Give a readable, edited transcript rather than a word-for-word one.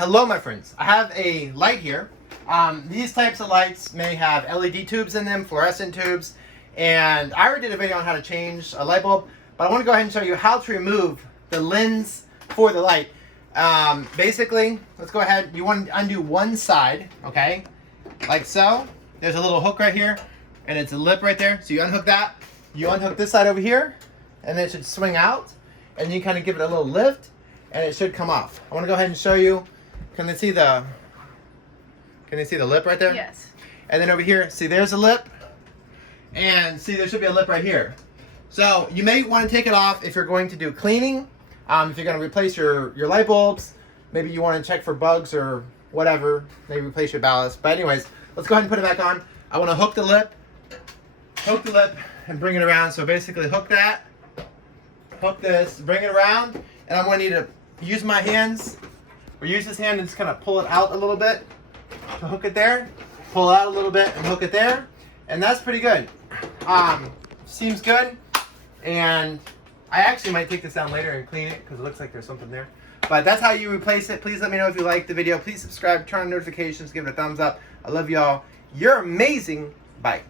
Hello my friends, I have a light here. These types of lights may have LED tubes in them, fluorescent tubes, and I already did a video on how to change a light bulb, but I want to go ahead and show you how to remove the lens for the light. Basically, let's go ahead, you want to undo one side, okay, like so. There's a little hook right here, and it's a lip right there, so you unhook that, you unhook this side over here, and then it should swing out, and you kind of give it a little lift, and it should come off. I want to go ahead and show you. Can they see the lip right there? Yes. And then over here, see there's a lip. And see there should be a lip right here. So you may want to take it off if you're going to do cleaning. If you're going to replace your light bulbs. Maybe you want to check for bugs or whatever. Maybe replace your ballast. But anyways, let's go ahead and put it back on. I want to hook the lip, and bring it around. So basically hook that, hook this, bring it around. And I want you to use my hands. Or use this hand and just kind of pull it out a little bit to hook it there. Pull it out a little bit and hook it there. And that's pretty good. Seems good. And I actually might take this down later and clean it because it looks like there's something there. But that's how you replace it. Please let me know if you liked the video. Please subscribe, turn on notifications, give it a thumbs up. I love y'all. You're amazing. Bye.